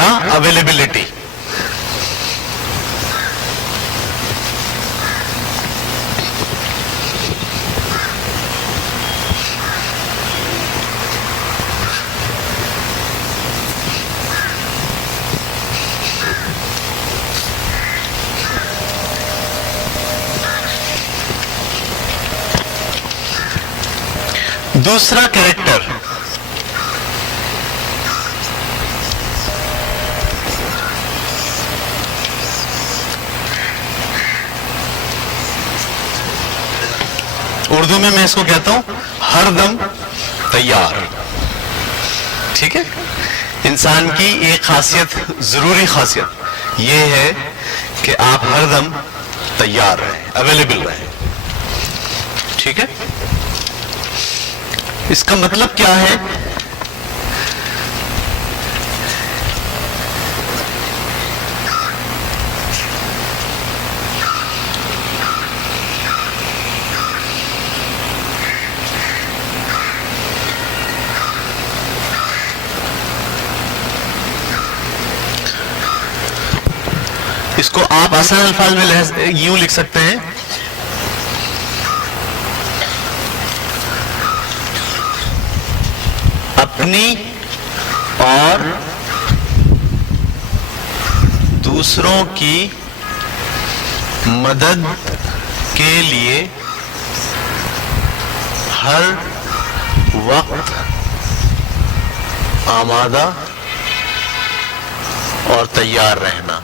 کیا؟ اویلیبلٹی. دوسرا کریکٹر اردو میں اس کو کہتا ہوں ہر دم تیار. ٹھیک ہے. انسان کی ایک خاصیت، ضروری خاصیت یہ ہے کہ آپ ہر دم تیار رہیں، اویلیبل رہیں. ٹھیک ہے. اس کا مطلب کیا ہے؟ اس کو آپ آسان الفاظ میں یوں لکھ سکتے ہیں، اپنی اور دوسروں کی مدد کے لیے ہر وقت آمادہ اور تیار رہنا.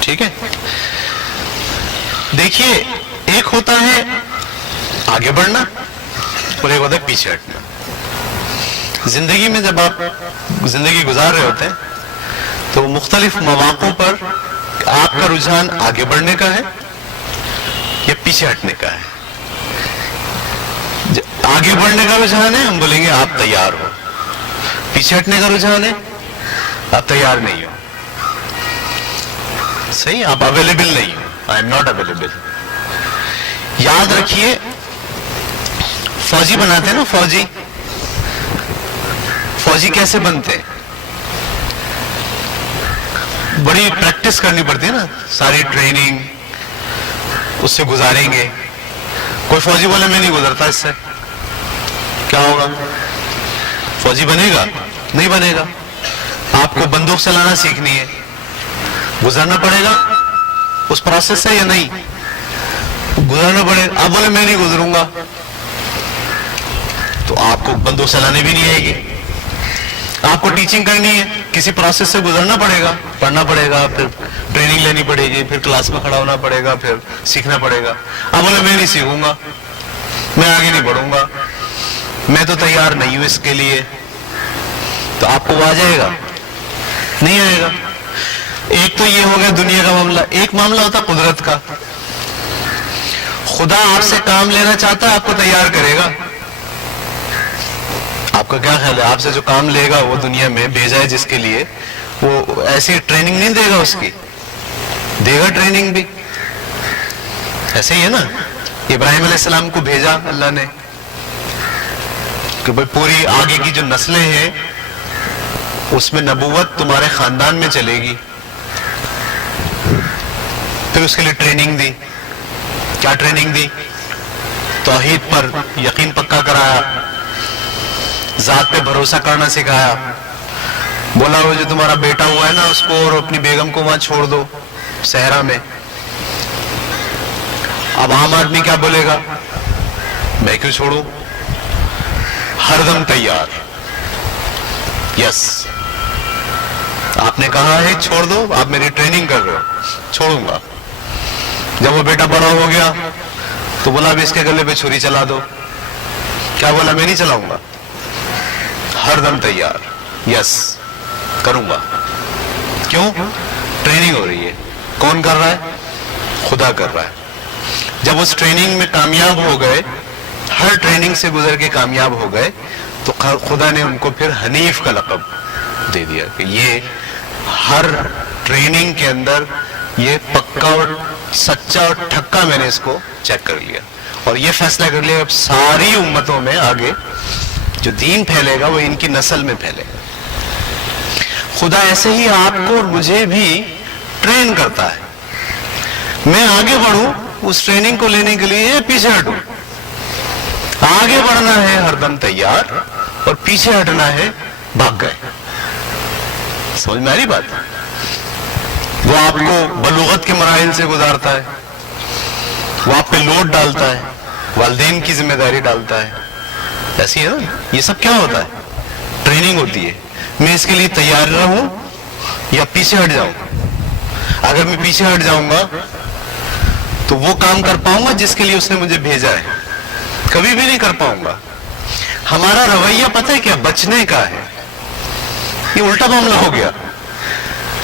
ٹھیک ہے. دیکھیے، ایک ہوتا ہے آگے بڑھنا اور ایک ہوتا ہے پیچھے ہٹنا. زندگی میں جب آپ زندگی گزار رہے ہوتے ہیں تو مختلف مواقع پر آپ کا رجحان آگے بڑھنے کا ہے یا پیچھے ہٹنے کا ہے. آگے بڑھنے کا رجحان ہے، ہم بولیں گے آپ تیار ہو. پیچھے ہٹنے کا رجحان ہے، آپ تیار نہیں ہو. صحیح، آپ اویلیبل نہیں ہو. I am not available. یاد رکھیے، فوجی بناتے ہیں نا، فوجی کیسے بنتے ہیں؟ بڑی پریکٹس کرنی پڑتی ہے نا، ساری ٹریننگ اس سے گزاریں گے. کوئی فوجی بولے میں نہیں گزرتا اس سے، کیا ہوگا؟ فوجی بنے گا؟ نہیں بنے گا. آپ کو بندوق چلانا سیکھنی ہے، گزرنا پڑے گا اس پروسیس سے یا نہیں؟ گزرنا پڑے گا. آپ بولے میں نہیں گزروں گا تو آپ کو بندوق چلانے بھی نہیں آئے گی. آپ کو ٹیچنگ کرنی ہے، کسی پروسیس سے گزرنا پڑے گا، پڑھنا پڑے گا، پھر ٹریننگ لینی پڑے گی، پھر کلاس میں کھڑا ہونا پڑے گا، پھر سیکھنا پڑے گا. آپ بولے میں نہیں سیکھوں گا، میں آگے نہیں بڑھوں گا، میں تو تیار نہیں ہوں اس کے لیے، تو آپ کو آ جائے گا؟ نہیں آئے گا. ایک تو یہ ہو گیا دنیا کا معاملہ. ایک معاملہ ہوتا قدرت کا. خدا آپ سے کام لینا چاہتا ہے، آپ کو تیار کرے گا. آپ کا کیا خیال ہے؟ آپ سے جو کام لے گا وہ دنیا میں بھیجا ہے جس کے لیے، وہ ایسی ٹریننگ نہیں دے گا، اس کی دے گا ٹریننگ بھی. ایسے ہی ہے نا. ابراہیم علیہ السلام کو بھیجا اللہ نے کہ بھائی پوری آگے کی جو نسلیں ہیں اس میں نبوت تمہارے خاندان میں چلے گی. پھر اس کے لیے ٹریننگ دی. کیا ٹریننگ دی؟ توحید پر یقین پکا کرایا، ذات پہ بھروسہ کرنا سکھایا. بولا وہ جو تمہارا بیٹا ہوا ہے نا اس کو اور اپنی بیگم کو وہاں چھوڑ دو صحرا میں. اب عام آدمی کیا بولے گا؟ میں کیوں چھوڑوں؟ ہر دم تیار. یس، آپ نے کہا ہے چھوڑ دو، آپ میری ٹریننگ کر رہے ہو، چھوڑوں گا. جب وہ بیٹا بڑا ہو گیا تو بولا اب اس کے گلے پہ چھری چلا دو. کیا بولا؟ میں نہیں چلاؤں گا. ہر دم تیار. یس، کروں گا. کیوں؟ ٹریننگ ہو رہی ہے. کون کر رہا ہے؟ خدا کر رہا ہے. جب اس ٹریننگ میں کامیاب ہو گئے، ہر ٹریننگ سے گزر کے کامیاب ہو گئے، تو خدا نے ان کو پھر حنیف کا لقب دے دیا کہ یہ ہر ٹریننگ کے اندر یہ پکا اور سچا اور ٹھکا میں نے اس کو چیک کر لیا. اور یہ فیصلہ کر لیا اب ساری امتوں میں آگے جو دین پھیلے گا وہ ان کی نسل میں پھیلے گا. خدا ایسے ہی آپ کو اور مجھے بھی ٹرین کرتا ہے. میں آگے بڑھوں اس ٹریننگ کو لینے کے لیے پیچھے ہٹوں. آگے بڑھنا ہے ہر دم تیار اور پیچھے ہٹنا ہے بھاگ گئے. سمجھ میں آ رہی بات؟ وہ آپ کو بلوغت کے مراحل سے گزارتا ہے, وہ آپ پہ لوڈ ڈالتا ہے, والدین کی ذمہ داری ڈالتا ہے. ایسی ہے نا, یہ سب کیا ہوتا ہے؟ ٹریننگ ہوتی ہے. میں اس کے لیے تیار رہوں یا پیچھے ہٹ جاؤں. اگر میں پیچھے ہٹ جاؤں گا تو وہ کام کر پاؤں گا جس کے لیے اس نے مجھے بھیجا ہے؟ کبھی بھی نہیں کر پاؤں گا. ہمارا رویہ پتہ ہے کیا؟ بچنے کا ہے. یہ الٹا معاملہ ہو گیا.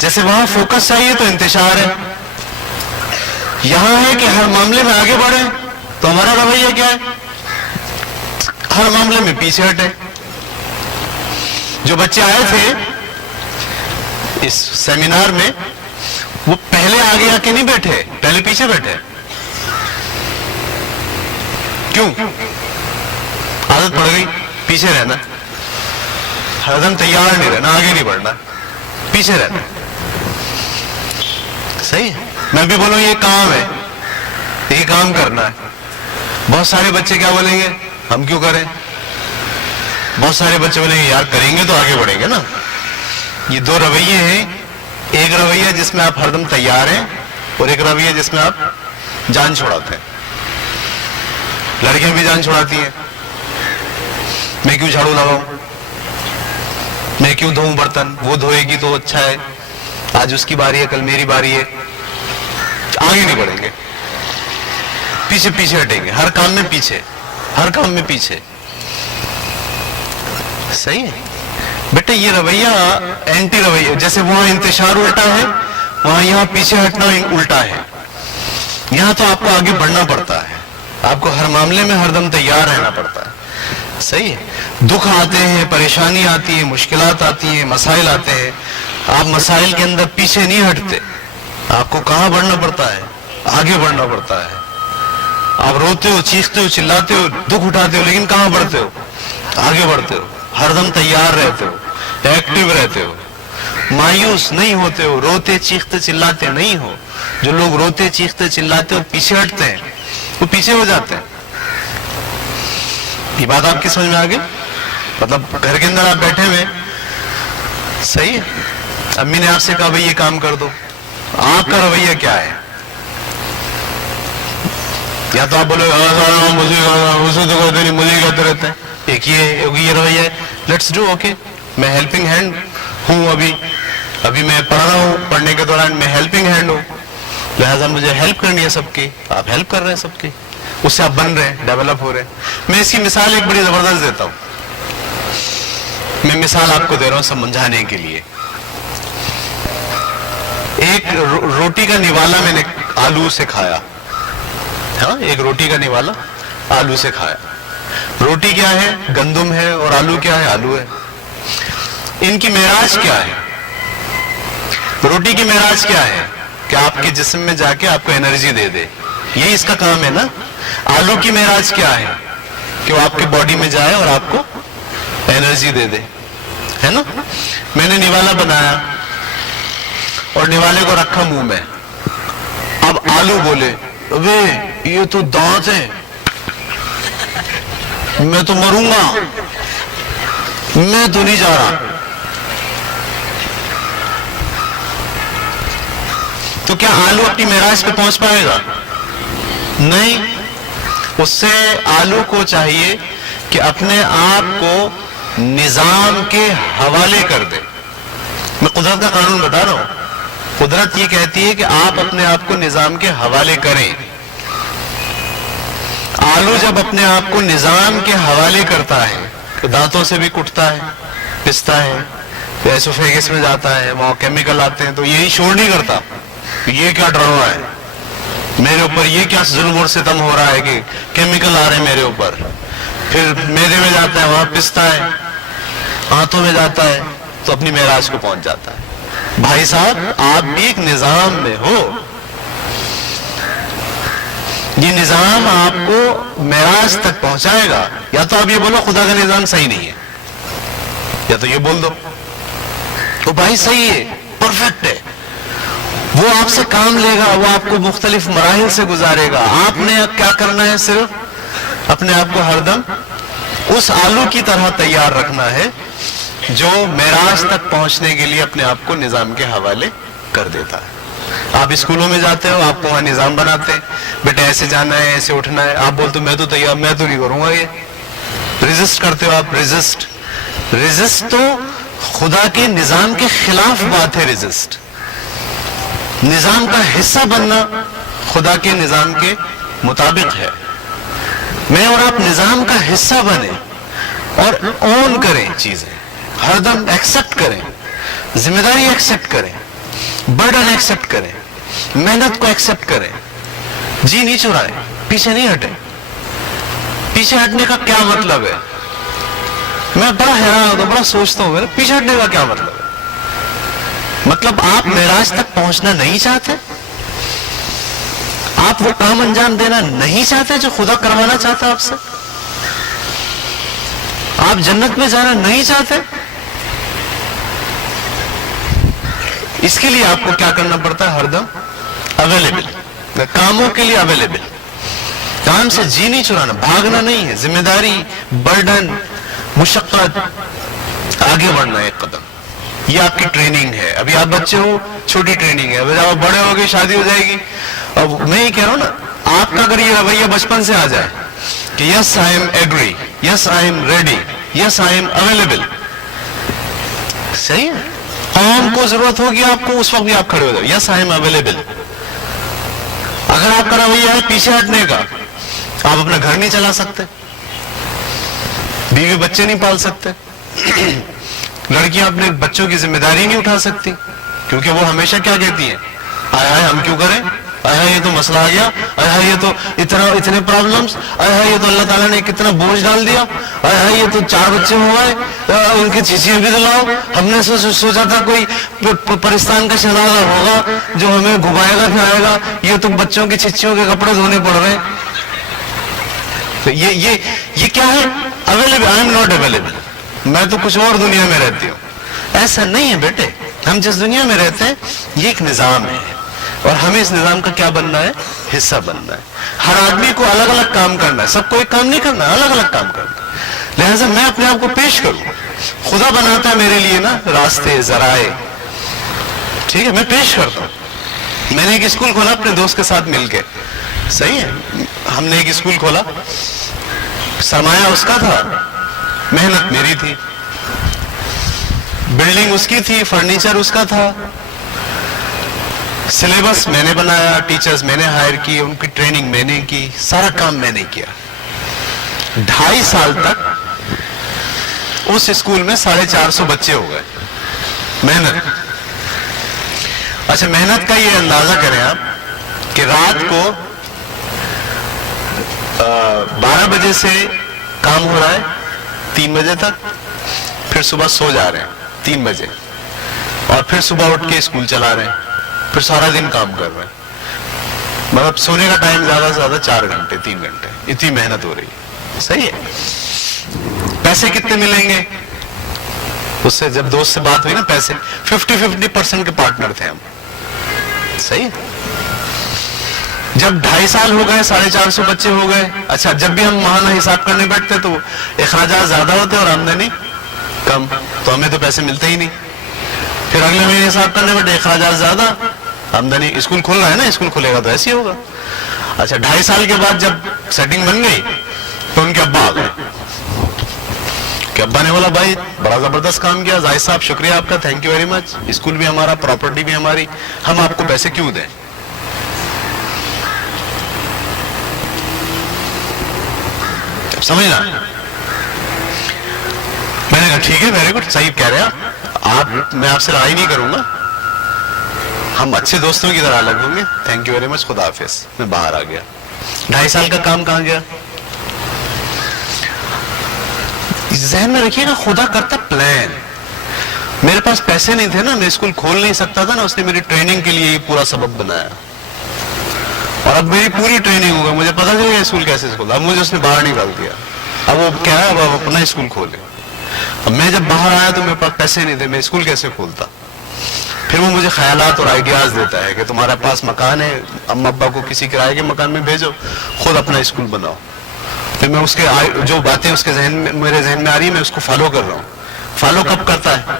جیسے وہاں فوکس چاہیے تو انتشار ہے, یہاں ہے کہ ہر معاملے میں آگے بڑھیں. تو ہمارا رویہ کیا ہے؟ ہر معاملے میں پیچھے ہٹے. جو بچے آئے تھے اس سیمینار میں وہ پہلے آگے آ کے نہیں بیٹھے, پہلے پیچھے بیٹھے. کیوں؟ عادت پڑ گئی پیچھے رہنا. ہر دم تیار نہیں رہنا, آگے نہیں بڑھنا, پیچھے رہنا. صحیح ہے. میں بھی بولوں یہ کام ہے, یہ کام کرنا ہے. بہت سارے بچے کیا بولیں گے؟ ہم کیوں کریں؟ بہت سارے بچے بولیں گے یار کریں گے تو آگے بڑھیں گے نا. یہ دو رویے ہیں. ایک رویہ جس میں آپ ہر دم تیار ہیں اور ایک رویہ جس میں آپ جان چھوڑاتے ہیں. لڑکیاں بھی جان چھوڑاتی ہیں. میں کیوں جھاڑو لگاؤں, میں کیوں دھوؤں برتن, وہ دھوئے گی تو اچھا ہے, آج اس کی باری ہے کل میری باری ہے. آگے نہیں بڑھیں گے, پیچھے پیچھے ہٹیں گے. ہر کام میں پیچھے, ہر کام میں پیچھے. صحیح ہے بیٹا. یہ رویہ اینٹی رویہ. جیسے وہاں انتشار الٹا ہے, وہاں یہاں پیچھے ہٹنا الٹا ہے. یہاں تو آپ کو آگے بڑھنا پڑتا ہے, آپ کو ہر معاملے میں ہر دم تیار رہنا پڑتا ہے. صحیح ہے. دکھ آتے ہیں, پریشانی آتی ہے, مشکلات آتی ہیں, مسائل آتے ہیں. آپ مسائل کے اندر پیچھے نہیں ہٹتے. آپ کو کہاں بڑھنا پڑتا ہے؟ آگے بڑھنا پڑتا ہے. آپ روتے ہو, چیختے ہو, چلاتے ہو, دکھ اٹھاتے ہو, لیکن کہاں بڑھتے ہو؟ آگے بڑھتے ہو. ہر دم تیار رہتے ہو, ایکٹیو رہتے ہو, مایوس نہیں ہوتے ہو, روتے چیختے چلاتے نہیں ہو. جو لوگ روتے چیختے چلاتے اور پیچھے ہٹتے ہیں وہ پیچھے ہو جاتے ہیں. یہ بات آپ کی سمجھ میں آ گئی؟ مطلب گھر کے اندر آپ بیٹھے ہوئے, صحیح ہے, امی نے آپ سے کہا بھائی یہ کام کر دو, آپ کا رویہ کیا ہے؟ یا تو آپ بولے مجھے کہتے رہتے ہیں. ایک یہ رویہ ہے, لیٹس ڈو اوکے, میں ہیلپنگ ہینڈ ہوں. ابھی میں پڑھ رہا ہوں, پڑھنے کے دوران میں ہیلپنگ ہینڈ ہوں, لہٰذا مجھے ہیلپ کرنی ہے سب کی. آپ ہیلپ کر رہے ہیں سب کی, اس سے آپ بن رہے ہیں, ڈیولپ ہو رہے ہیں. میں اس کی مثال ایک بڑی زبردست دیتا ہوں. میں مثال آپ کو دے رہا ہوں سمجھانے کے لیے. ایک روٹی کا نوالا میں نے آلو سے کھایا. ہاں, ایک روٹی کا نوالا آلو سے کھایا. روٹی کیا ہے؟ گندم ہے, اور آلو کیا ہے؟ آلو ہے. ان کی معراج کیا ہے؟ روٹی کی معراج کیا ہے؟ کہ آپ کے جسم میں جا کے آپ کو انرجی دے دے. یہی اس کا کام ہے نا. آلو کی معراج کیا ہے؟ کہ وہ آپ کے باڈی میں جائے اور آپ کو انرجی دے دے, ہے نا. میں نے نوالا بنایا اور نوالے کو رکھا منہ میں. اب آلو بولے ابے یہ تو دانت ہے, میں تو مروں گا, میں تو نہیں جا رہا. تو کیا آلو اپنی معراج پہ پہنچ پائے گا؟ نہیں. اس سے آلو کو چاہیے کہ اپنے آپ کو نظام کے حوالے کر دے. میں قدرت کا قانون بتا رہا ہوں. قدرت یہ کہتی ہے کہ آپ اپنے آپ کو نظام کے حوالے کریں. آلو جب اپنے آپ کو نظام کے حوالے کرتا ہے تو دانتوں سے بھی کٹتا ہے, پستا ہے, ایسوفیگس میں جاتا ہے, وہاں کیمیکل آتے ہیں, تو یہی شور نہیں کرتا یہ کیا ڈرامہ ہے میرے اوپر, یہ کیا ظلم اور ستم ہو رہا ہے کہ کیمیکل آ رہے ہیں میرے اوپر. پھر میدے میں جاتا ہے, وہاں پستا ہے, ہاتھوں میں جاتا ہے, تو اپنی معراج کو پہنچ جاتا ہے. بھائی صاحب آپ بھی ایک نظام میں ہو. یہ نظام آپ کو معراج تک پہنچائے گا. یا تو آپ یہ بولو خدا کا نظام صحیح نہیں ہے, یا تو یہ بول دو وہ بھائی صحیح ہے, پرفیکٹ ہے, وہ آپ سے کام لے گا, وہ آپ کو مختلف مراحل سے گزارے گا. آپ نے کیا کرنا ہے, صرف اپنے آپ کو ہر دم اس آلو کی طرح تیار رکھنا ہے جو معراج تک پہنچنے کے لیے اپنے آپ کو نظام کے حوالے کر دیتا ہے. آپ اسکولوں میں جاتے ہو, آپ کو وہاں نظام بناتے ہیں, بیٹے ایسے جانا ہے, ایسے اٹھنا ہے. آپ بولتے میں تو تیار, میں تو نہیں کروں گا. یہ ریزسٹ کرتے ہو آپ. ریزسٹ تو خدا کے نظام کے خلاف بات ہے. ریزسٹ نظام کا حصہ بننا خدا کے نظام کے مطابق ہے. میں اور آپ نظام کا حصہ بنے اور اون کریں, چیزیں ہر دم ایکسپٹ کریں, ذمہ داری ایکسپٹ کریں, برڈن ایکسپٹ کریں, محنت کو ایکسپٹ کریں. جی نہیں چرائیں, پیچھے نہیں ہٹیں. پیچھے ہٹنے کا کیا مطلب ہے؟ میں بڑا حیران ہوتا ہوں, بڑا سوچتا ہوں, پیچھے ہٹنے کا کیا مطلب ہے؟ مطلب آپ معراج تک پہنچنا نہیں چاہتے؟ آپ وہ کام انجام دینا نہیں چاہتے جو خدا کروانا چاہتا آپ سے؟ آپ جنت میں جانا نہیں چاہتے؟ اس کے لیے آپ کو کیا کرنا پڑتا ہے؟ ہر دم اویلیبل, کاموں کے لیے اویلیبل. کام سے جی نہیں چرانا, بھاگنا نہیں ہے. ذمہ داری, برڈن, مشقت, آگے بڑھنا ایک قدم. یہ آپ کی ٹریننگ ہے. ابھی آپ بچے ہو, چھوٹی ٹریننگ ہے. ابھی جب آپ بڑے ہو گے, شادی ہو جائے گی. اب میں یہ کہہ رہا ہوں نا, آپ کا اگر یہ رویہ بچپن سے آ جائے کہ yes I am agree, yes I am ready, yes I am available, صحیح ہے. قوم کو ضرورت ہوگی آپ کو, اس وقت بھی آپ کھڑے ہو جائے, یس آئی ایم اویلیبل. اگر آپ کا رویہ ہے پیچھے ہٹنے کا, آپ اپنا گھر نہیں چلا سکتے, بیوی بچے نہیں پال سکتے, لڑکیاں اپنے بچوں کی ذمہ داری نہیں اٹھا سکتی, کیونکہ وہ ہمیشہ کیا کہتی ہیں, آئے ہائے ہم کیوں کریں, آئے ہائے یہ تو مسئلہ آ گیا, آئے ہائے یہ تو اتنے پرابلمس, آئے ہائے یہ تو اللہ تعالیٰ نے کتنا بوجھ ڈال دیا, آئے ہائے یہ تو 4 بچے ہو گئے, ان کی چیچیاں بھی دلاؤ. ہم نے سوچا تھا کوئی پرستان کا شہزادہ ہوگا جو ہمیں گھمائے گا پھرائے گا, یہ تو بچوں کی چیچیوں کے کپڑے دھونے پڑ رہے ہیں. یہ کیا ہے؟ Available. I am not available, میں تو کچھ اور دنیا میں رہتی ہوں. ایسا نہیں ہے بیٹے, ہم جس دنیا میں رہتے ہیں یہ ایک نظام ہے, اور ہمیں اس نظام کا کیا بننا ہے؟ حصہ بننا ہے. ہر آدمی کو الگ الگ کام کرنا ہے, سب کو ایک کام نہیں کرنا, الگ الگ کام کرنا ہے. لہذا میں اپنے آپ کو پیش کروں, خدا بناتا ہے میرے لیے نا راستے, ذرائع, ٹھیک ہے, میں پیش کرتا ہوں. میں نے ایک اسکول کھولا اپنے دوست کے ساتھ مل کے, صحیح ہے, ہم نے ایک اسکول کھولا, سرمایہ اس کا تھا, محنت میری تھی, بلڈنگ اس کی تھی, فرنیچر اس کا تھا, سلیبس میں نے بنایا, ٹیچرز میں نے ہائر کی, ان کی ٹریننگ میں نے کی, سارا کام میں نے کیا. 2.5 سال تک اس اسکول میں 450 بچے ہو گئے. محنت. اچھا, محنت کا یہ اندازہ کریں آپ کہ رات کو 12 بجے سے کام ہو رہا ہے 3 بجے تک, پھر صبح سو جا رہے ہیں 3 بجے, اور پھر صبح اٹھ کے اسکول چلا رہے ہیں, پھر سارا دن کام کر رہے ہیں. مطلب سونے کا ٹائم زیادہ سے زیادہ 4 گھنٹے 3 گھنٹے, اتنی محنت ہو رہی ہے. صحیح ہے. پیسے کتنے ملیں گے؟ اس سے جب دوست سے بات ہوئی نا, پیسے 50% کے پارٹنر تھے ہم. صحیح ہے. جب 2.5 سال ہو گئے, 450 بچے ہو گئے. اچھا, جب بھی ہم ماہانہ حساب کرنے بیٹھتے تو اخراجات زیادہ ہوتے اور آمدنی کم, تو ہمیں تو پیسے ملتے ہی نہیں. پھر اگلے مہینے حساب کرنے بیٹھے, اخراجات زیادہ, آمدنی. اسکول کھل رہا ہے نا, اسکول کھلے گا تو ایسے ہی ہوگا. اچھا, 2.5 سال کے بعد جب سیٹنگ بن گئی تو ان کے ابا آ گئے, کہ ابا نے بولا بھائی بڑا زبردست کام کیا, زاہد صاحب شکریہ آپ کا, thank you very much, school بھی ہمارا, پراپرٹی بھی ہماری, ہم آپ کو پیسے کیوں دیں؟ سمجھنا. میں نے کہا ٹھیک ہے, ویری گڈ, صحیح کہہ رہے آپ, میں آپ سے لڑائی نہیں کروں گا, ہم اچھے دوستوں کی طرح الگ ہوں گے, تھینک یو ویری مچ, خدا حافظ. میں باہر آ گیا. 2.5 سال کا کام کہاں گیا؟ ذہن میں رکھیے گا, خدا کرتا پلان. میرے پاس پیسے نہیں تھے نا, میں اسکول کھول نہیں سکتا تھا نا, اس نے میری ٹریننگ کے لیے یہ پورا سبب بنایا. اور اب میری پوری ٹریننگ ہوگا, مجھے پتا چلے گا اسکول کیسے کھولتا. اب مجھے اس نے باہر نکال دیا, اب وہ کیا ہے, اب اپنا اسکول کھولے. اب میں جب باہر آیا تو میرے پاس پیسے نہیں تھے, میں اسکول کیسے کھولتا. پھر وہ مجھے خیالات اور آئیڈیاز دیتا ہے کہ تمہارے پاس مکان ہے, اما ابا کو کسی کرائے کے مکان میں بھیجو, خود اپنا اسکول بناؤ. پھر میں اس کے جو باتیں اس کے ذہن میں, میرے ذہن میں آ رہی ہے, میں اس کو فالو کر رہا ہوں. فالو کب کرتا ہے,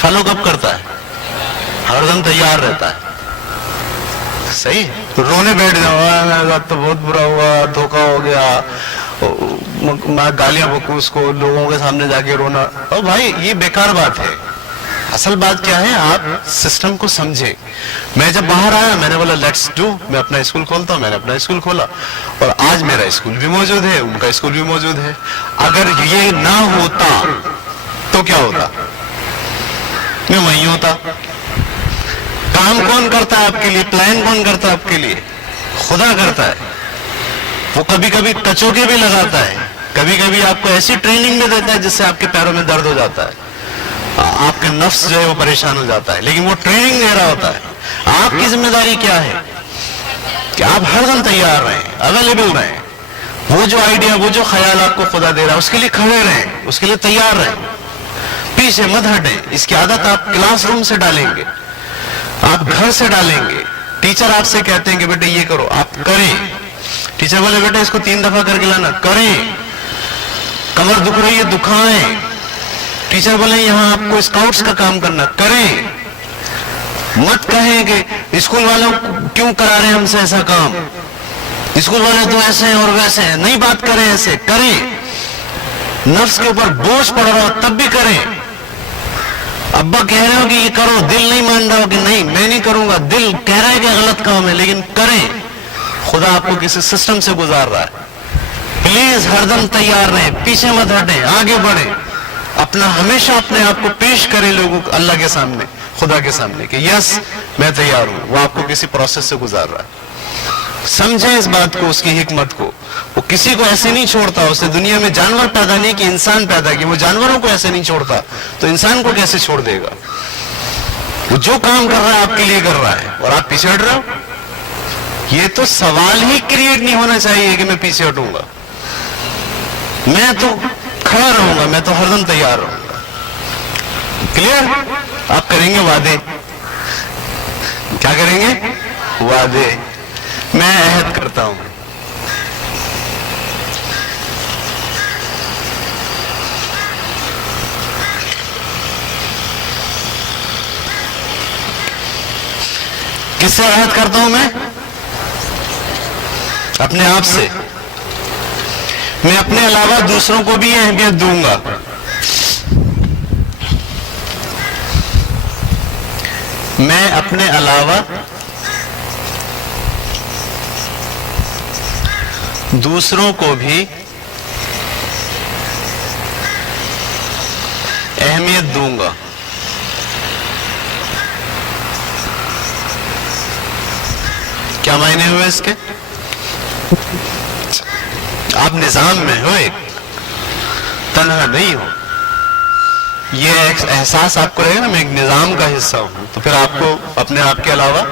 فالو کب کرتا ہے, ہر دم تیار رہتا ہے. صحیح, رونے بیٹھ جاؤ, تو بہت برا ہوا, دھوکا ہو گیا, میں گالیاں بکوں اس کو, لوگوں کے سامنے جا کے رونا. اور بھائی یہ بیکار بات ہے. اصل بات کیا ہے, آپ سسٹم کو سمجھے. میں جب باہر آیا میں نے بولا لیٹس ڈو, میں اپنا اسکول کھولتا ہوں. میں نے اپنا اسکول کھولا اور آج میرا اسکول بھی موجود ہے, ان کا اسکول بھی موجود ہے. اگر یہ نہ ہوتا تو کیا ہوتا, میں وہیں ہوتا. کام کون کرتا ہے آپ کے لیے, پلان کون کرتا ہے آپ کے لیے, خدا کرتا ہے. وہ کبھی کبھی ٹچوکے بھی لگاتا ہے, کبھی کبھی آپ کو ایسی ٹریننگ بھی دیتا ہے جس سے آپ کے پیروں میں درد ہو جاتا ہے, آپ کا نفس جو ہے وہ پریشان ہو جاتا ہے, لیکن وہ ٹریننگ دے رہا ہوتا ہے. آپ کی ذمہ داری کیا ہے کہ آپ ہر دم تیار رہیں, اویلیبل رہیں. وہ جو آئیڈیا, وہ جو خیال آپ کو خدا دے رہا ہے اس کے لیے کھڑے رہیں, اس کے لیے تیار رہیں, پیچھے مت ہٹیں. اس کی عادت آپ کلاس روم سے ڈالیں گے, آپ گھر سے ڈالیں گے. ٹیچر آپ سے کہتے ہیں کہ بیٹے یہ کرو, آپ کریں. ٹیچر بولے بیٹے اس کو 3 دفعہ کر کے لانا, کریں. کمر دکھ رہی ہے, دکھائیں. ٹیچر بولے یہاں آپ کو اسکاؤٹس کا کام کرنا, کریں. مت کہیں کہ اسکول والوں کیوں کرا رہے ہیں ہم سے ایسا کام, اسکول والے تو ایسے ہیں اور ویسے ہیں. نہیں بات کریں, ایسے کریں. نفس کے اوپر بوجھ پڑ رہا ہو تب بھی کریں. ابا کہہ رہے ہو کہ یہ کرو, دل نہیں مان رہا ہو کہ نہیں میں نہیں کروں گا, دل کہہ رہا ہے کہ غلط کام ہے, لیکن کریں. خدا آپ کو کسی سسٹم سے گزار رہا ہے. پلیز ہر دم تیار رہیں, پیچھے مت ہٹیں, آگے بڑھیں. اپنا ہمیشہ اپنے آپ کو پیش کریں لوگوں کو, اللہ کے سامنے, خدا کے سامنے, کہ یس میں تیار ہوں. وہ آپ کو کسی پروسیس سے گزار رہا ہے. سمجھیں اس بات کو, اس کی حکمت کو. وہ کسی کو ایسے نہیں چھوڑتا. اس نے دنیا میں جانور پیدا نہیں کہ انسان پیدا کیا, وہ جانوروں کو ایسے نہیں چھوڑتا تو انسان کو کیسے چھوڑ دے گا. وہ جو کام کر رہا ہے آپ کے لیے کر رہا ہے اور آپ پیچھے ہٹ رہے ہو. یہ تو سوال ہی کریٹ نہیں ہونا چاہیے کہ میں پیچھے ہٹوں گا. میں تو کھڑا رہوں گا, میں تو ہر دم تیار رہوں گا. کلیئر. آپ کریں گے وعدے, کیا کریں گے, وعدے. میں عہد کرتا ہوں, کس سے عہد کرتا ہوں, میں اپنے آپ سے. میں اپنے علاوہ دوسروں کو بھی اہمیت دوں گا. میں اپنے علاوہ دوسروں کو بھی اہمیت دوں گا. کیا معنی ہوئے اس کے؟ آپ نظام میں ہو, ایک تنہا نہیں ہو. یہ احساس آپ کو رہے گا نا, میں ایک نظام کا حصہ ہوں, تو پھر آپ کو اپنے آپ کے علاوہ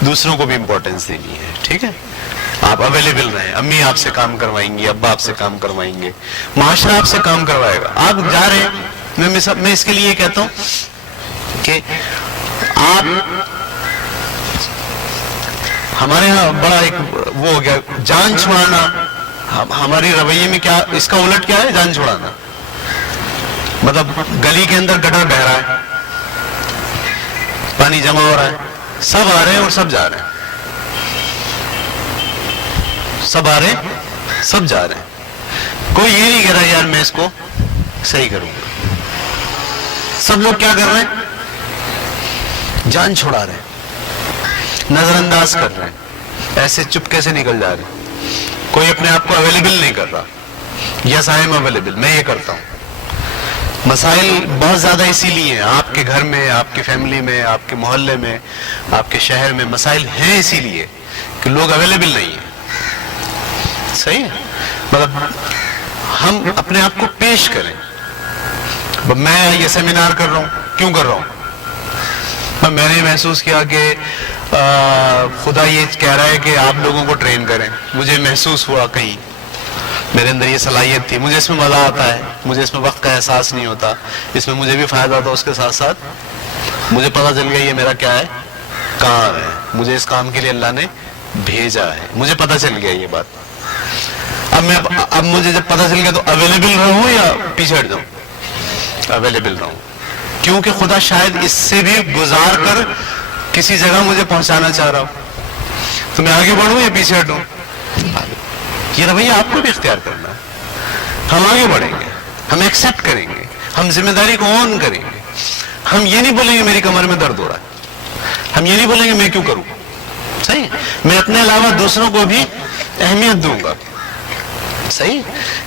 دوسروں کو بھی امپورٹنس دینی ہے. ٹھیک ہے, آپ اویلیبل رہیں. امی آپ سے کام کروائیں گی, ابا آپ سے کام کروائیں گے, معاشرہ آپ سے کام کروائے گا. آپ جا رہے ہیں, میں اس کے لیے کہتا ہوں کہ آپ, ہمارے ہاں بڑا ایک وہ ہو گیا جان چھڑانا. ہماری رویے میں کیا, اس کا الٹ کیا ہے, جان چھڑانا. مطلب گلی کے اندر گٹر بہ رہا ہے, پانی جمع ہو رہا ہے, سب آ رہے ہیں اور سب جا رہے ہیں, سب آ رہے ہیں سب جا رہے ہیں. کوئی یہ نہیں کہہ رہا یار میں اس کو صحیح کروں گا. سب لوگ کیا کر رہے ہیں, جان چھڑا رہے ہیں, نظر انداز کر رہے ہیں, ایسے چپکے سے نکل جا رہے ہیں. کوئی اپنے آپ کو اویلیبل نہیں کر رہا. یس آئی ایم اویلیبل, میں یہ کرتا ہوں. مسائل بہت زیادہ اسی لیے ہیں آپ کے گھر میں, آپ کی فیملی میں, آپ کے محلے میں, آپ کے شہر میں. مسائل ہیں اسی لیے کہ لوگ اویلیبل نہیں ہیں. صحیح ہے, مطلب ہم اپنے آپ کو پیش کریں. میں یہ سیمینار کر رہا ہوں, کیوں کر رہا ہوں, میں نے محسوس کیا کہ خدا یہ کہہ رہا ہے کہ آپ لوگوں کو ٹرین کریں. مجھے محسوس ہوا کہیں میرے اندر یہ صلاحیت تھی, مجھے اس میں مزہ آتا ہے, مجھے اس میں وقت کا احساس نہیں ہوتا, اس میں مجھے بھی فائدہ ہوتا, اس کے ساتھ ساتھ مجھے پتہ چل گیا یہ میرا کیا ہے, کام ہے, مجھے اس کام کے لیے اللہ نے بھیجا ہے, مجھے پتہ چل گیا یہ بات. اب مجھے جب پتہ چل گیا تو اویلیبل رہوں یا پیچھے ہٹ جاؤں؟ اویلیبل رہوں, کیونکہ خدا شاید اس سے بھی گزار کر کسی جگہ مجھے پہنچانا چاہ رہا ہوں. تو میں آگے بڑھوں یا پیچھے ہٹوں؟ یہ رویہ آپ کو بھی اختیار کرنا ہے. ہم آگے بڑھیں گے, ہم ایکسپٹ کریں گے, ہم ذمہ داری کو آن کریں گے. ہم یہ نہیں بولیں گے میری کمر میں درد ہو رہا ہے, ہم یہ نہیں بولیں گے میں کیوں کروں, صحیح, میں اپنے علاوہ دوسروں کو بھی اہمیت دوں گا, صحیح,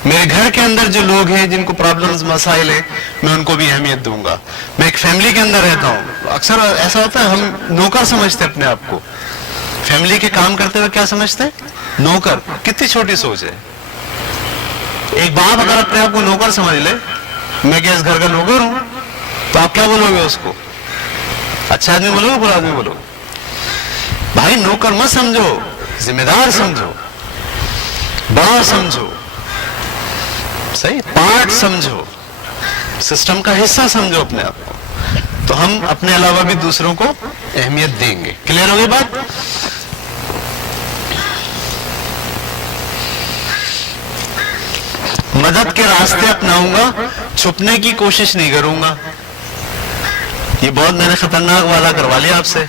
میرے گھر کے اندر جو لوگ ہیں جن کو پرابلمز مسائل ہیں میں ان کو بھی اہمیت دوں گا. میں ایک فیملی کے اندر رہتا ہوں, اکثر ایسا ہوتا ہے ہم نوکر سمجھتے اپنے آپ کو, فیملی کے کام کرتے ہوئے کیا سمجھتے ہیں, نوکر. کتنی چھوٹی سوچ ہے. ایک باپ اگر اپنے آپ کو نوکر سمجھ لے, میں کیا اس گھر کا نوکر ہوں, تو آپ کیا بولو گے اس کو, اچھا آدمی بولو گے برا آدمی بولو گے؟ بھائی نوکر مت سمجھو, ذمہ دار سمجھو, بڑا سمجھو, صحیح, پارٹ سمجھو, سسٹم کا حصہ سمجھو اپنے آپ کو. تو ہم اپنے علاوہ بھی دوسروں کو اہمیت دیں گے. کلیئر ہوگی بات؟ مدد کے راستے اپناؤں گا, چھپنے کی کوشش نہیں کروں گا. یہ بہت میں نے خطرناک وعدہ کروا لیا آپ سے.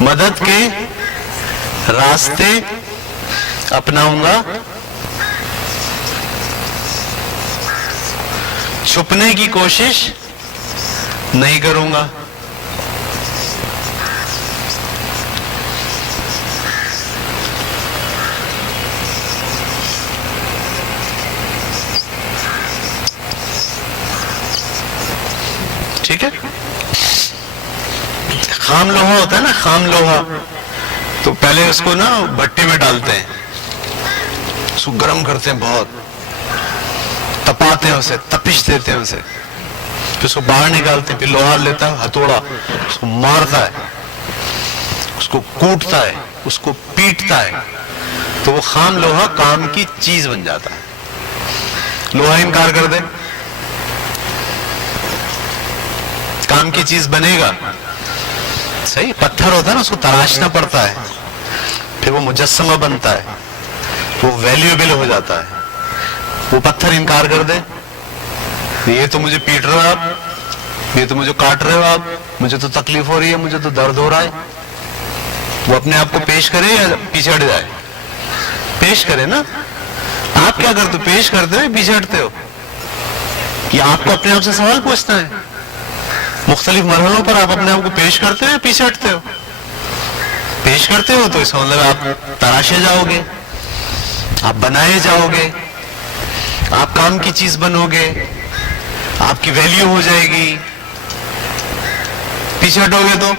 مدد کے راستے اپناؤں گا, چھپنے کی کوشش نہیں کروں گا. ٹھیک ہے. خام لوہا ہوتا ہے نا, خام لوہا, تو پہلے اس کو نا بھٹی میں ڈالتے ہیں, اس کو گرم کرتے ہیں, بہت تپاتے ہیں اسے, تپش دیتے ہیں اسے, پھر اس کو باہر نکالتے ہیں, پھر لوہا لیتا ہے ہتھوڑا, اس کو مارتا ہے, اس کو کوٹتا ہے, اس کو پیٹتا ہے, تو وہ خام لوہا کام کی چیز بن جاتا ہے. لوہا انکار کر دے, کام کی چیز بنے گا, صحیح. پتھر ہوتا ہے نا, اس کو تراشنا پڑتا ہے, پھر وہ مجسمہ بنتا ہے, وہ ویلیوبل ہو جاتا ہے. وہ پتھر انکار کر دے, یہ تو مجھے پیٹ رہے ہو آپ, یہ تو مجھے کاٹ رہے ہو آپ, مجھے تو تکلیف ہو رہی ہے, مجھے تو درد ہو رہا ہے. وہ اپنے آپ کو پیش کرے یا پیچھے ہٹ جائے؟ پیش کرے نا. آپ کیا کرتے ہو, پیش کرتے ہو یا پیچھے ہٹتے ہو؟ یہ آپ کو اپنے آپ سے سوال پوچھنا ہے. مختلف مرحلوں پر آپ اپنے آپ کو پیش کرتے ہو یا پیچھے ہٹتے ہو؟ پیش کرتے ہو تو اس کا مطلب آپ تراشے جاؤ گے, آپ بنائے جاؤ گے, آپ کام کی چیز بنو گے, آپ کی ویلیو ہو جائے گی. پیچھے ہٹو گے تو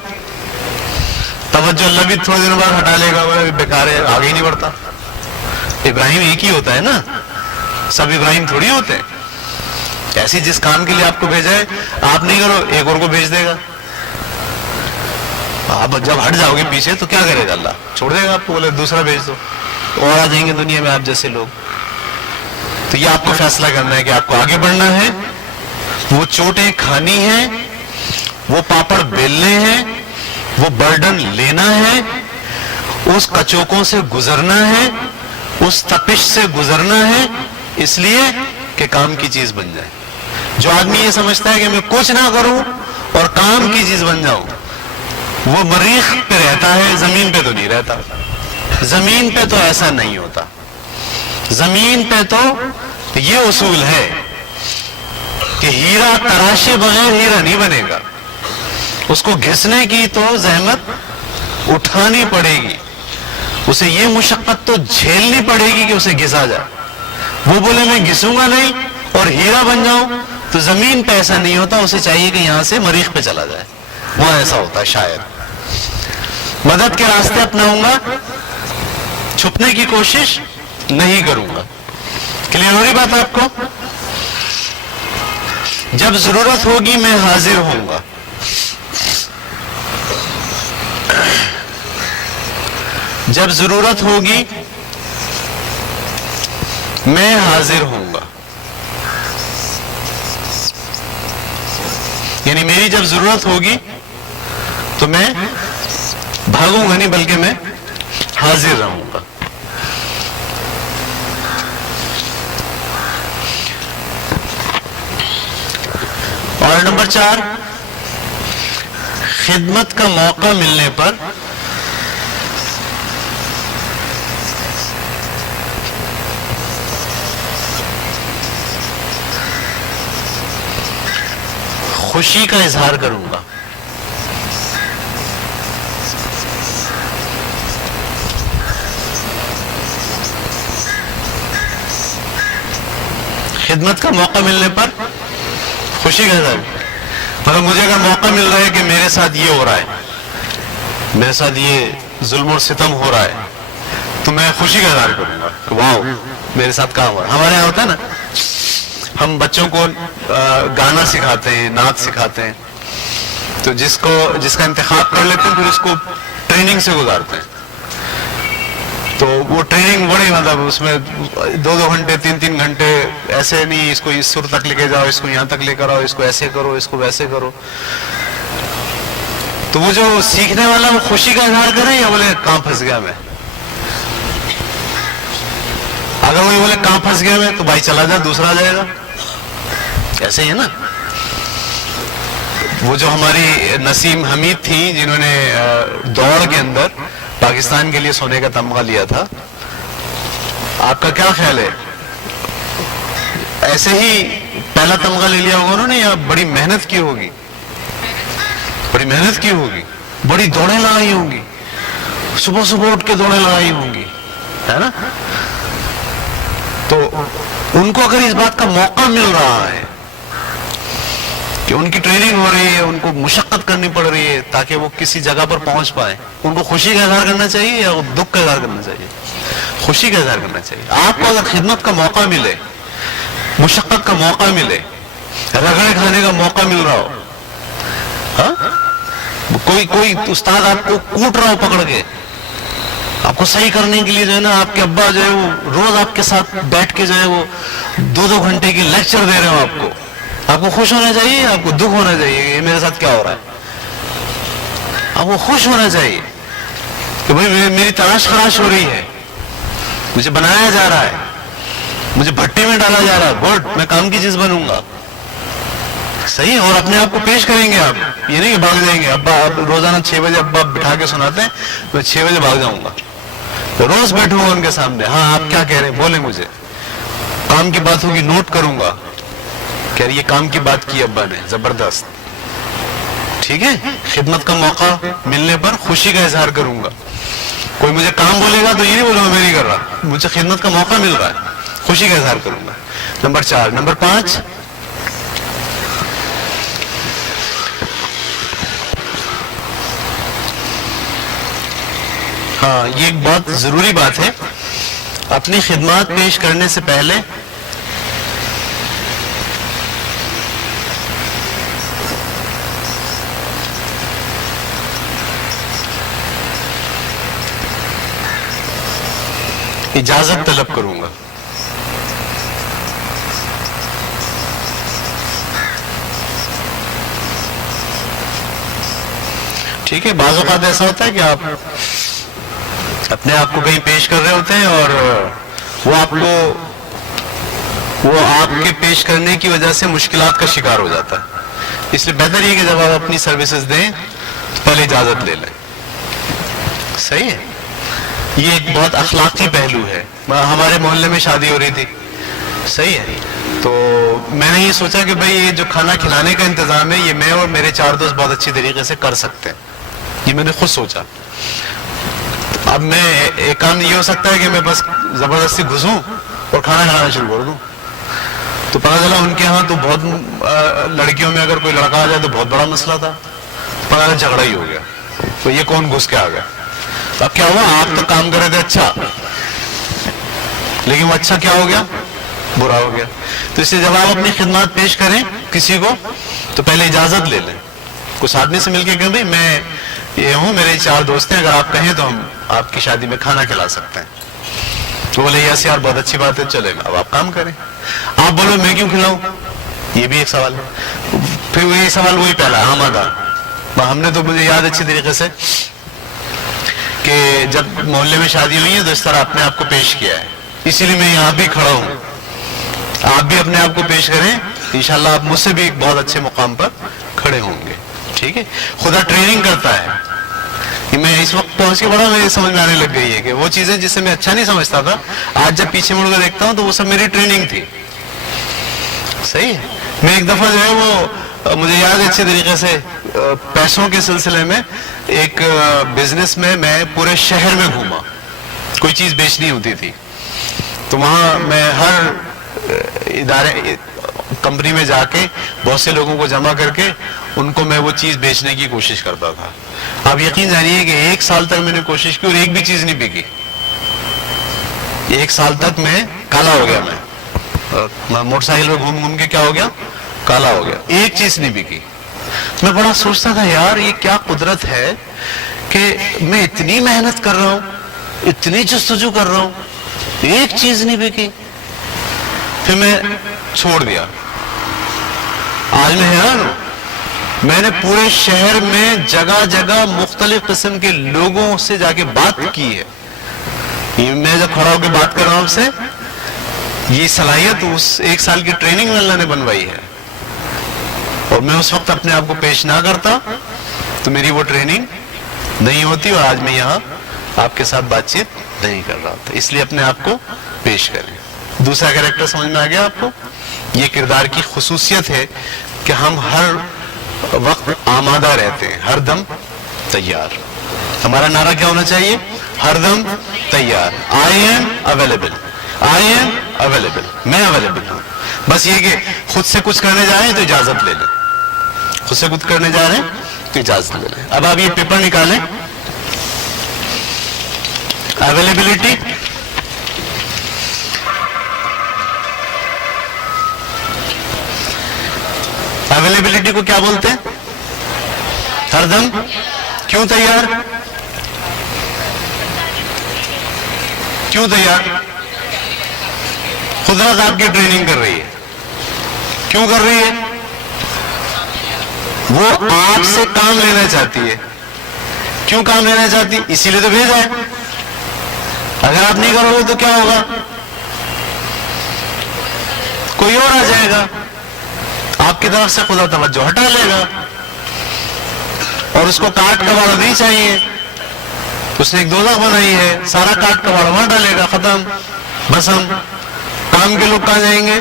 توجہ اللہ بھی تھوڑے دنوں بعد ہٹا لے گا, بیکار ہے, آگے ہی نہیں بڑھتا. ابراہیم ایک ہی ہوتا ہے نا, سب ابراہیم تھوڑی ہوتے ہیں. ایسی جس کام کے لیے آپ کو بھیجا ہے, آپ نہیں کرو, ایک اور کو بھیج دے گا. آپ جب ہٹ جاؤ گے پیچھے تو کیا کرے گا اللہ, چھوڑ دے گا آپ کو, بولے دوسرا بھیج دو, اور آ جائیں گے دنیا میں آپ جیسے لوگ. تو یہ آپ کو فیصلہ کرنا ہے کہ آپ کو آگے بڑھنا ہے, وہ چوٹیں کھانی ہیں, وہ پاپڑ بیلنے ہیں, وہ برڈن لینا ہے, اس کچوکوں سے گزرنا ہے, اس تپش سے گزرنا ہے, اس لیے کہ کام کی چیز بن جائے. جو آدمی یہ سمجھتا ہے کہ میں کچھ نہ کروں اور کام کی چیز بن جاؤں, وہ مریخ پہ رہتا ہے, زمین پہ تو نہیں رہتا. زمین پہ تو ایسا نہیں ہوتا. زمین پہ تو یہ اصول ہے کہ ہیرا تراشے بغیر ہیرا نہیں بنے گا. اس کو گھسنے کی تو زحمت اٹھانی پڑے گی, اسے یہ مشقت تو جھیلنی پڑے گی کہ اسے گھسا جائے. وہ بولے میں گھسوں گا نہیں اور ہیرا بن جاؤں, تو زمین پہ ایسا نہیں ہوتا. اسے چاہیے کہ یہاں سے مریخ پہ چلا جائے, وہاں ایسا ہوتا ہے شاید. مدد کے راستے اپناؤں گا, چھپنے کی کوشش نہیں کروں گا. کلیئر ہو رہی بات آپ کو؟ جب ضرورت ہوگی میں حاضر ہوں گا. جب ضرورت ہوگی میں حاضر ہوں گا. یعنی میری جب ضرورت ہوگی تو میں بھاگوں گا نہیں بلکہ میں حاضر رہوں گا. اور نمبر 4، خدمت کا موقع ملنے پر خوشی کا اظہار کروں گا. خدمت کا موقع ملنے پر خوشی کا اظہار. مگر مجھے اگر موقع مل رہا ہے کہ میرے ساتھ یہ ہو رہا ہے، میرے ساتھ یہ ظلم اور ستم ہو رہا ہے، تو میں خوشی کا اظہار کروں گا. واو، میرے ساتھ کہاں ہو رہا ہے. ہمارے یہاں ہوتا ہے نا، ہم بچوں کو گانا سکھاتے ہیں، نعت سکھاتے ہیں، تو جس کا انتخاب کر لیتے ہیں پھر اس کو ٹریننگ سے گزارتے ہیں. تو وہ ٹریننگ بڑی، مطلب اس میں 2 گھنٹے 3 گھنٹے ایسے نہیں، اس کو اس سر تک لے کے جاؤ، اس کو یہاں تک لے کر آؤ، اس کو ایسے کرو، اس کو ویسے کرو. تو وہ جو سیکھنے والا وہ خوشی کا اظہار کرے یا بولے کہاں پھنس گیا میں؟ اگر وہ بولے کہاں پھنس گیا میں تو بھائی چلا جا، دوسرا آ جائے گا. ایسے ہی ہے نا. وہ جو ہماری نسیم حمید تھی جنہوں نے دوڑ کے اندر پاکستان کے لیے سونے کا تمغہ لیا تھا، آپ کا کیا خیال ہے؟ ایسے ہی پہلا تمغہ لے لیا ہوگا انہوں نے یا بڑی محنت کی ہوگی؟ بڑی محنت کی ہوگی، بڑی دوڑیں لگائی ہوں گی، صبح صبح اٹھ کے دوڑیں لگائی ہوں گی، ہے نا. تو ان کو اگر اس بات کا موقع مل رہا ہے کہ ان کی ٹریننگ ہو رہی ہے، ان کو مشقت کرنی پڑ رہی ہے تاکہ وہ کسی جگہ پر پہنچ پائے، ان کو خوشی کا اظہار کرنا چاہیے یا دکھ کا اظہار کرنا چاہیے؟ خوشی کا اظہار کرنا چاہیے. آپ کو اگر خدمت کا موقع ملے، مشقت کا موقع ملے، رگڑے کھانے کا موقع مل رہا ہو، ہاں، کوئی استاد آپ کو کوٹ رہا ہو پکڑ کے، آپ کو صحیح کرنے کے لیے جو ہے نا، آپ کے ابا جو ہے وہ روز آپ کے ساتھ بیٹھ کے جو ہے وہ 2 گھنٹے کی لیکچر دے رہے ہو، آپ کو خوش ہونا چاہیے، آپ کو دکھ ہونا چاہیے یہ میرے ساتھ کیا ہو رہا ہے؟ آپ کو خوش ہونا چاہیے کہ بھائی میری تلاش خراش ہو رہی ہے، مجھے بنایا جا رہا ہے، مجھے بھٹی میں ڈالا جا رہا ہے، گڈ، میں کام کی چیز بنوں گا. صحیح. اور اپنے آپ کو پیش کریں گے آپ، یہ نہیں کہ بھاگ جائیں گے. ابا آپ روزانہ 6 بجے ابا بٹھا کے سناتے ہیں، میں 6 بجے بھاگ جاؤں گا، روز بیٹھوں گا ان کے سامنے. ہاں آپ کیا کہہ رہے ہیں بولیں، مجھے کام کی بات ہوگی نوٹ کروں گا کہ یہ کام کی بات کی ابا نے، زبردست. ٹھیک ہے. خدمت کا موقع ملنے پر خوشی کا اظہار کروں گا. کوئی مجھے کام بولے گا تو یہ نہیں بولوں گا میں نہیں کر رہا، مجھے خدمت کا موقع مل رہا ہے، خوشی کا اظہار کروں گا. نمبر 4. نمبر 5، ہاں یہ ایک بہت ضروری بات ہے، اپنی خدمات پیش کرنے سے پہلے اجازت طلب کروں گا. ٹھیک ہے. بعض اوقات ایسا ہوتا ہے کہ آپ اپنے آپ کو کہیں پیش کر رہے ہوتے ہیں اور وہ آپ کے پیش کرنے کی وجہ سے مشکلات کا شکار ہو جاتا ہے. اس لیے بہتر یہ کہ جب آپ اپنی سروسز دیں تو پہلے اجازت لے لیں. صحیح ہے. یہ ایک بہت اخلاقی پہلو ہے. ہمارے محلے میں شادی ہو رہی تھی، صحیح ہے، تو میں نے یہ سوچا کہ بھائی یہ جو کھانا کھلانے کا انتظام ہے یہ میں اور میرے 4 دوست بہت اچھی طریقے سے کر سکتے ہیں. یہ میں نے خود سوچا. اب میں ایک کام یہ ہو سکتا ہے کہ میں بس زبردستی گھسوں اور کھانا کھلانا شروع کر دوں. تو پتا چلا ان کے ہاں تو بہت لڑکیوں میں اگر کوئی لڑکا آ جائے تو بہت بڑا مسئلہ تھا، پتا چلا جھگڑا ہی ہو گیا. تو یہ کون گھس کے آ گیا؟ اب کیا ہوا؟ آپ تو کام کر رہے تھے اچھا، لیکن وہ اچھا کیا ہو گیا؟ برا ہو گیا. تو اس لیے جب آپ اپنی خدمات پیش کریں کسی کو تو پہلے اجازت لے لیں. کچھ آدمی سے مل کے کہیں بھائی میں یہ ہوں میرے 4 دوست ہیں, اگر آپ کہیں تو ہم آپ کی شادی میں کھانا کھلا سکتے ہیں. تو بولے یس یار بہت اچھی بات ہے, چلے اب آپ کام کریں. آپ بولو میں کیوں کھلاؤں, یہ بھی ایک سوال ہے. پھر وہی سوال وہی پہلا آمدہ. ہم نے تو مجھے یاد اچھی طریقے سے کہ جب محلے میں شادی ہوئی ہے تو اس طرح اپنے آپ کو پیش کیا ہے, اسی لیے میں یہاں بھی کھڑا ہوں. آپ بھی اپنے آپ کو پیش کریں, انشاءاللہ آپ مجھ سے بھی ایک بہت اچھے مقام پر کھڑے ہوں گے. ٹھیک ہے, خدا ٹریننگ کرتا ہے. میں اس وقت پہنچ کے بڑا میری سمجھ میں آنے لگ گئی ہے کہ وہ چیزیں جس سے میں اچھا نہیں سمجھتا تھا, آج جب پیچھے مڑ کر دیکھتا ہوں تو وہ سب میری ٹریننگ تھی. صحیح ہے. میں ایک دفعہ جو ہے وہ مجھے یاد ہے اچھے طریقے سے پیسوں کے سلسلے میں ایک بزنس میں پورے شہر میں گھوما, کوئی چیز بیچنی ہوتی تھی تو وہاں میں ہر ادارے کمپنی میں جا کے بہت سے لوگوں کو جمع کر کے ان کو میں وہ چیز بیچنے کی کوشش کرتا تھا. آپ یقین جانیے کہ 1 سال تک میں نے کوشش کی اور ایک بھی چیز نہیں بکی. 1 سال تک میں کالا ہو گیا. میں موٹر سائیکل پہ گھوم کے کیا ہو گیا, کالا ہو گیا, ایک چیز نہیں بکی. میں بڑا سوچتا تھا یار یہ کیا قدرت ہے کہ میں اتنی محنت کر رہا ہوں, اتنی جستجو کر رہا ہوں, ایک چیز نہیں بکی. پھر میں چھوڑ دیا. آج میں حیران ہوں, میں نے پورے شہر میں جگہ جگہ مختلف قسم کے لوگوں سے جا کے بات کی ہے. میں جب کھڑا ہو کے بات کر رہا ہوں آپ سے, یہ صلاحیت اس 1 سال کی ٹریننگ میں اللہ نے بنوائی ہے. اور میں اس وقت اپنے آپ کو پیش نہ کرتا تو میری وہ ٹریننگ نہیں ہوتی اور آج میں یہاں آپ کے ساتھ بات چیت نہیں کر رہا تھا. اس لیے اپنے آپ کو پیش کریں. دوسرا کریکٹر سمجھ میں آ گیا آپ کو, یہ کردار کی خصوصیت ہے کہ ہم ہر وقت آمادہ رہتے ہیں, ہر دم تیار. ہمارا نعرہ کیا ہونا چاہیے, ہر دم تیار. آئی am available, I am available, میں اویلیبل ہوں. بس یہ کہ خود سے کچھ کرنے جا رہے ہیں تو اجازت لے لیں, خود سے کچھ کرنے جا رہے ہیں تو اجازت لے لیں. اب آپ یہ پیپر نکالیں, اویلیبلٹی اویلیبلٹی کو کیا بولتے ہیں, ہر دم کیوں تیار, کیوں تیار. قدرت آپ کی ٹریننگ کر رہی ہے. کیوں کر رہی ہے, وہ آپ سے کام لینا چاہتی ہے. کیوں کام لینا چاہتی, اسی لیے تو بھیجا ہے. اگر آپ نہیں کرو گے تو کیا ہوگا, کوئی اور آ جائے گا, آپ کی طرف سے خدا توجہ ہٹا لے گا. اور اس کو کاٹ کباڑ نہیں چاہیے, اس نے ایک دوزخ بنائی ہے, سارا کاٹ کباڑ وہاں ڈالے گا, ختم. بس ہم کام کے لوگ کہاں جائیں گے,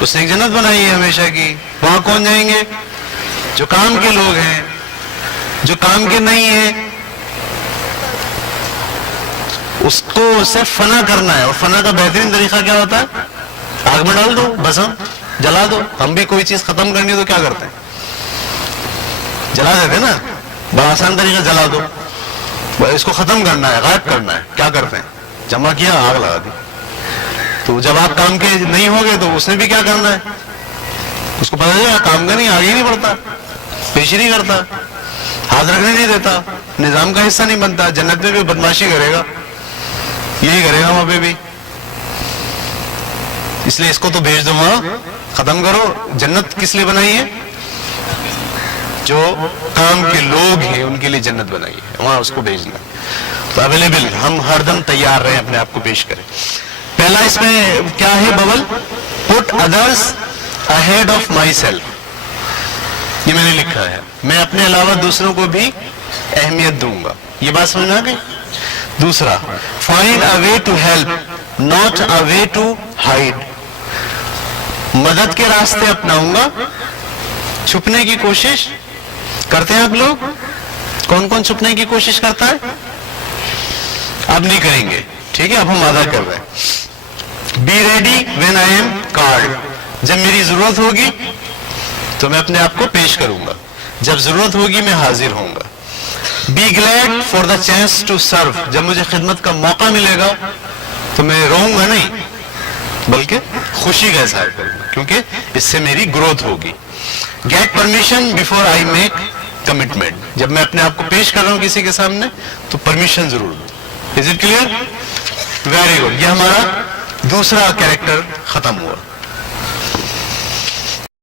اس نے ایک جنت بنائی ہے ہمیشہ کی, وہاں کون جائیں گے, جو کام کے لوگ ہیں. جو کام کے نہیں ہیں اس کو صرف فنا کرنا ہے. اور فنا کا بہترین طریقہ کیا ہوتا ہے, آگ میں ڈال دو, بس ہم جلا دو. ہم بھی کوئی چیز ختم کرنی تو کیا کرتے ہیں, جلا دیتے نا. بڑا آسان طریقہ, جلا دو. اس کو ختم کرنا ہے, غائب کرنا ہے, کیا کرتے ہیں, جمع کیا, آگ لگا دی. تو جب آپ کام کے نہیں ہوگے تو اس نے بھی کیا کرنا ہے, اس کو پتا چلے کام کا نہیں, آگے نہیں بڑھتا, پیش نہیں کرتا, ہاتھ رکھنے نہیں دیتا, نظام کا حصہ نہیں بنتا. جنت میں بھی بدماشی کرے گا, یہی کرے گا وہاں پہ بھی. اس لیے اس کو تو بھیج دو وہاں, ختم کرو. جنت کس لیے بنائی ہے, جو کام کے لوگ ہیں ان کے لیے جنت بنائی ہے, وہاں اس کو بھیجنا. تو اویلیبل, ہم ہر دم تیار رہیں, اپنے آپ کو پیش کریں. پہلا اس میں کیا ہے bubble, put others ahead of my self. یہ میں نے لکھا ہے, میں اپنے علاوہ دوسروں کو بھی اہمیت دوں گا. یہ بات سمجھ میں آ گئی. دوسرا, find a way to help not a way to hide. مدد کے راستے اپناؤں گا, چھپنے کی کوشش کرتے ہیں آپ لوگ. کون کون چھپنے کی کوشش کرتا ہے, اب نہیں کریں گے, ٹھیک ہے. اب ہم وعدہ کر رہے ہیں. Be ready when I am called. جب میری ضرورت ہوگی تو میں اپنے آپ کو پیش کروں گا, جب ضرورت ہوگی میں حاضر ہوں گا. Be glad for the chance to serve. جب مجھے خدمت کا موقع ملے گا تو میں روؤں گا نہیں بلکہ خوشی کا اظہار کروں گا, کیونکہ اس سے میری گروتھ ہوگی. Get permission before I make commitment. جب میں اپنے آپ کو پیش کر رہا ہوں کسی کے سامنے تو پرمیشن ضرور دوں. Is it clear? Very good. یہ ہمارا دوسرا کیریکٹر ختم ہوا.